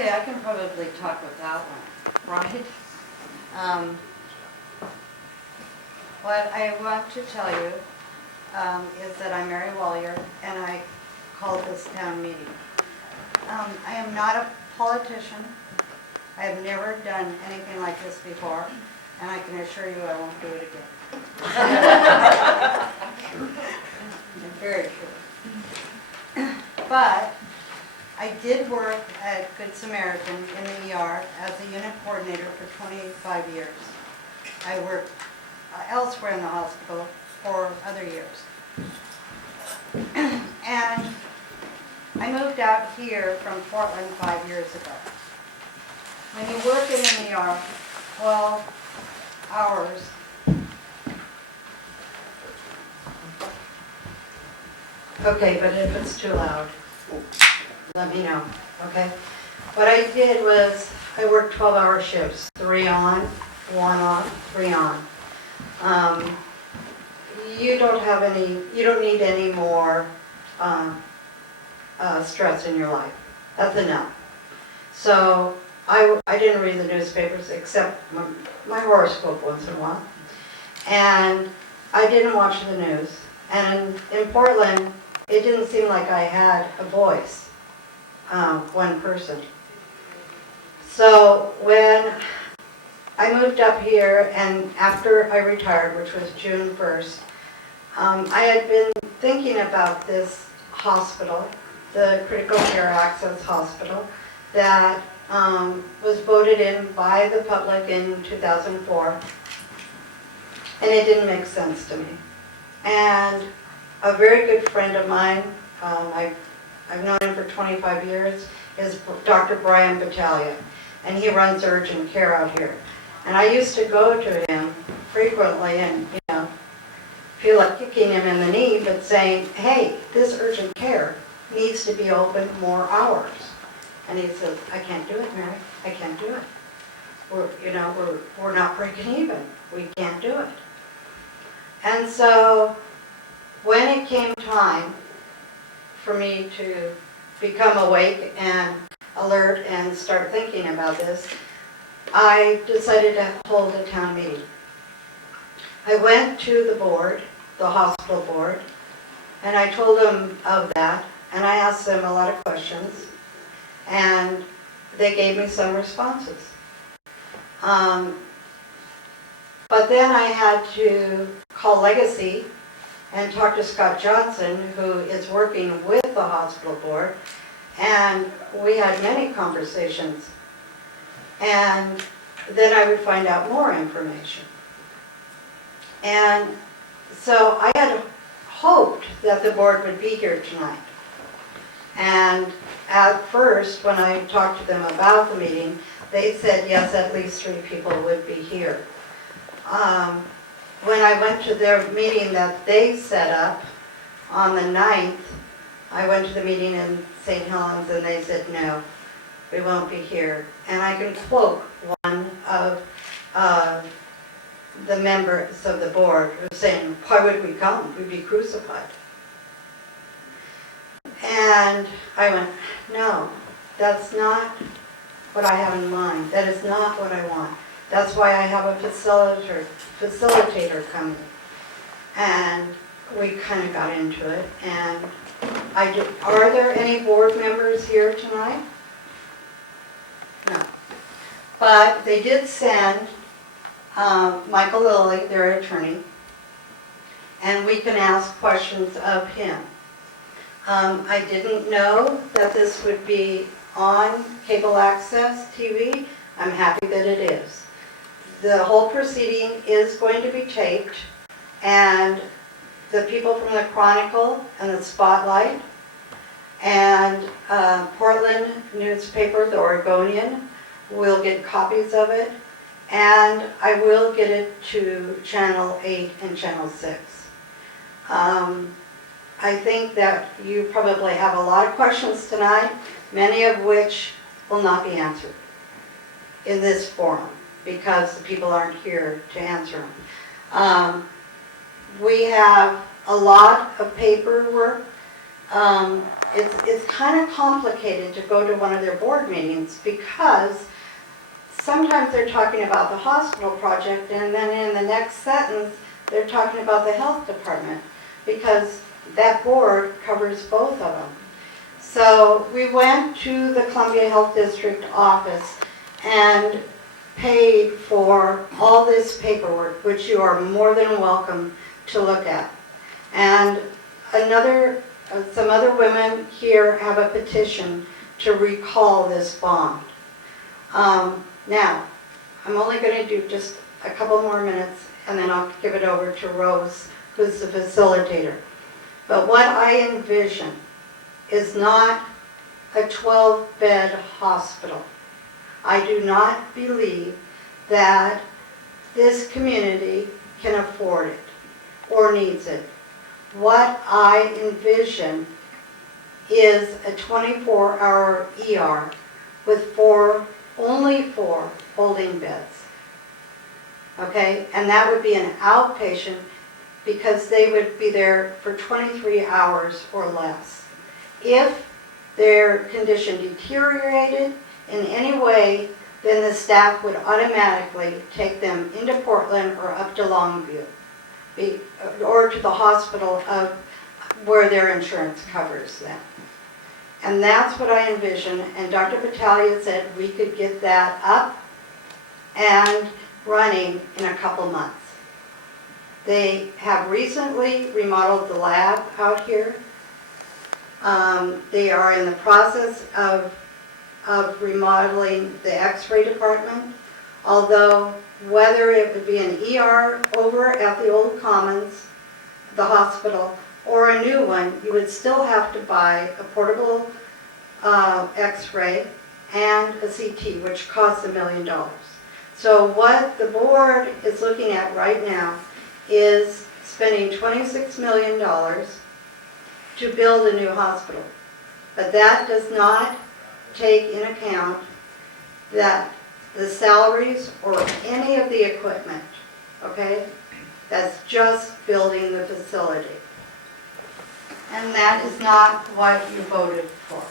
Okay, I can probably talk without one, right? What I want to tell you is that I'm Mary Walyer, and I called this town meeting. I am not a politician. I have never done anything like this before, and I can assure you I won't do it again. Very true. But I did work at Good Samaritan in the ER as a unit coordinator for 25 years. I worked elsewhere in the hospital for other years. And I moved out here from Portland 5 years ago. When you work in an ER 12 hours, okay, but if it's too loud, let me know, okay? What I did was I worked 12-hour shifts, 3 on, 1 off, 3 on. You don't need any more stress in your life. That's enough. So I didn't read the newspapers except my horoscope once in a while. And I didn't watch the news. And in Portland, it didn't seem like I had a voice, one person. So when I moved up here, and after I retired, which was June 1st, I had been thinking about this hospital, the Critical Care Access Hospital, that was voted in by the public in 2004, and it didn't make sense to me. And a very good friend of mine, I've known him for 25 years, is Dr. Brian Battaglia, and he runs urgent care out here. And I used to go to him frequently and, feel like kicking him in the knee, but saying, hey, this urgent care needs to be open more hours. And he says, I can't do it, Mary. I can't do it. We're not breaking even. We can't do it. And so when it came time for me to become awake and alert and start thinking about this, I decided to hold a town meeting. I went to the board, the hospital board, and I told them of that, and I asked them a lot of questions, and they gave me some responses. But then I had to call Legacy and talk to Scott Johnson, who is working with the hospital board, and we had many conversations. And then I would find out more information. And so I had hoped that the board would be here tonight. And at first, when I talked to them about the meeting, they said yes, at least 3 people would be here. When I went to their meeting that they set up on the 9th, I went to the meeting in St. Helens and they said no, we won't be here. And I can quote one of the members of the board who was saying, why would we come? We'd be crucified. And I went, no, that's not what I have in mind. That is not what I want. That's why I have a facilitator coming. And we kind of got into it. And are there any board members here tonight? No. But they did send Michael Lilly, their attorney, and we can ask questions of him. I didn't know that this would be on cable access TV. I'm happy that it is. The whole proceeding is going to be taped, and the people from the Chronicle and the Spotlight and Portland newspaper, the Oregonian, will get copies of it, and I will get it to Channel 8 and Channel 6. I think that you probably have a lot of questions tonight, many of which will not be answered in this forum because the people aren't here to answer them. We have a lot of paperwork it's kind of complicated to go to one of their board meetings because sometimes they're talking about the hospital project and then in the next sentence they're talking about the health department because that board covers both of them. So we went to the Columbia Health District office and paid for all this paperwork, which you are more than welcome to look at. And some other women here have a petition to recall this bond. Now, I'm only going to do just a couple more minutes and then I'll give it over to Rose, who's the facilitator. But what I envision is not a 12-bed hospital. I do not believe that this community can afford it or needs it. What I envision is a 24-hour ER with only four holding beds. Okay? And that would be an outpatient because they would be there for 23 hours or less. If their condition deteriorated in any way, then the staff would automatically take them into Portland or up to Longview or to the hospital of where their insurance covers them. And that's what I envision, and Dr. Battaglia said we could get that up and running in a couple months. They have recently remodeled the lab out here. They are in the process of remodeling the X-ray department, although whether it would be an ER over at the old Commons, the hospital, or a new one, you would still have to buy a portable X-ray and a CT, which costs $1 million. So what the board is looking at right now is spending $26 million to build a new hospital. But that does not take in account that the salaries or any of the equipment, okay? That's just building the facility. And that is not what you voted for.